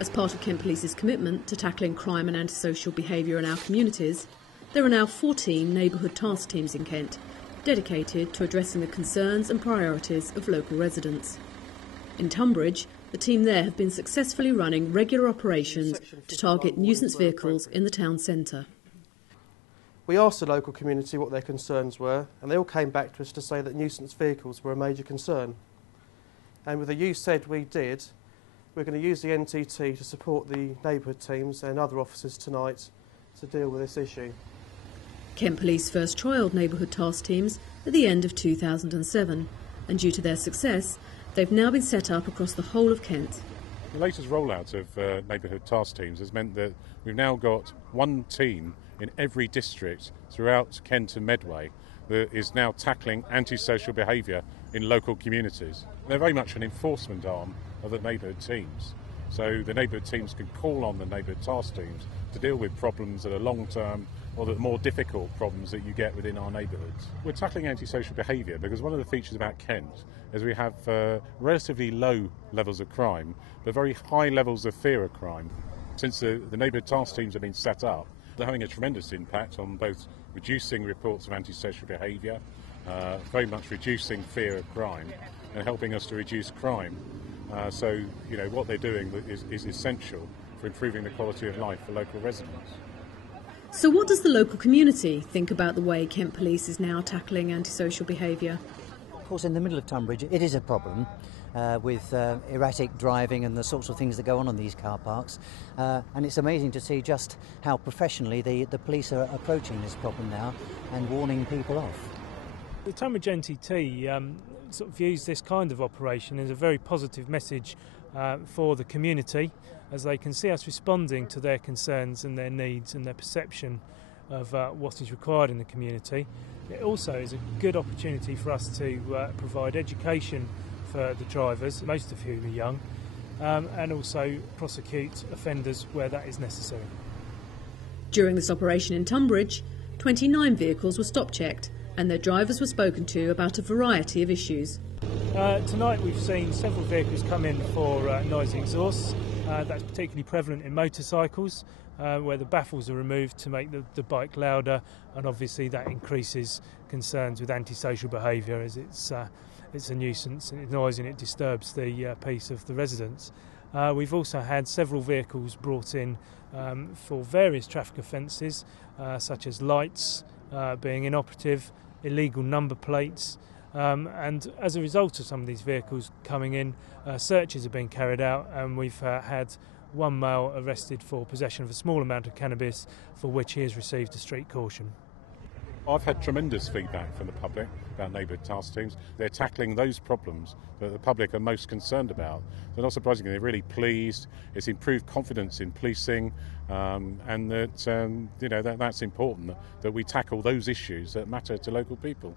As part of Kent Police's commitment to tackling crime and antisocial behaviour in our communities, there are now 14 neighbourhood task teams in Kent, dedicated to addressing the concerns and priorities of local residents. In Tunbridge, the team there have been successfully running regular operations to target nuisance vehicles in the town centre. We asked the local community what their concerns were, and they all came back to us to say that nuisance vehicles were a major concern. And with the "you said, we did," we're going to use the NTT to support the neighbourhood teams and other officers tonight to deal with this issue. Kent Police first trialled neighbourhood task teams at the end of 2007, and due to their success, they've now been set up across the whole of Kent. The latest rollout of neighbourhood task teams has meant that we've now got one team in every district throughout Kent and Medway that is now tackling antisocial behaviour in local communities. They're very much an enforcement arm of the neighbourhood teams. So the neighbourhood teams can call on the neighbourhood task teams to deal with problems that are long-term or the more difficult problems that you get within our neighbourhoods. We're tackling antisocial behaviour because one of the features about Kent is we have relatively low levels of crime, but very high levels of fear of crime. Since the neighbourhood task teams have been set up, they're having a tremendous impact on both reducing reports of antisocial behaviour, very much reducing fear of crime, and helping us to reduce crime. So, what they're doing is essential for improving the quality of life for local residents. So what does the local community think about the way Kent Police is now tackling antisocial behaviour? Of course, in the middle of Tunbridge, it is a problem with erratic driving and the sorts of things that go on these car parks. And it's amazing to see just how professionally the police are approaching this problem now and warning people off. The Tunbridge NTT sort of views this kind of operation as a very positive message for the community, as they can see us responding to their concerns and their needs and their perception of what is required in the community. It also is a good opportunity for us to provide education for the drivers, most of whom are young, and also prosecute offenders where that is necessary. During this operation in Tunbridge, 29 vehicles were stop-checked and their drivers were spoken to about a variety of issues. Tonight we've seen several vehicles come in for noise exhausts. That's particularly prevalent in motorcycles, where the baffles are removed to make the bike louder, and obviously that increases concerns with antisocial behaviour, as it's a nuisance and it's noisy and it disturbs the peace of the residents. We've also had several vehicles brought in for various traffic offences, such as lights being inoperative, illegal number plates, and as a result of some of these vehicles coming in, searches have been carried out, and we've had one male arrested for possession of a small amount of cannabis, for which he has received a street caution. I've had tremendous feedback from the public about neighbourhood task teams. They're tackling those problems that the public are most concerned about. So not surprisingly, they're really pleased. It's improved confidence in policing, and that that's important, that we tackle those issues that matter to local people.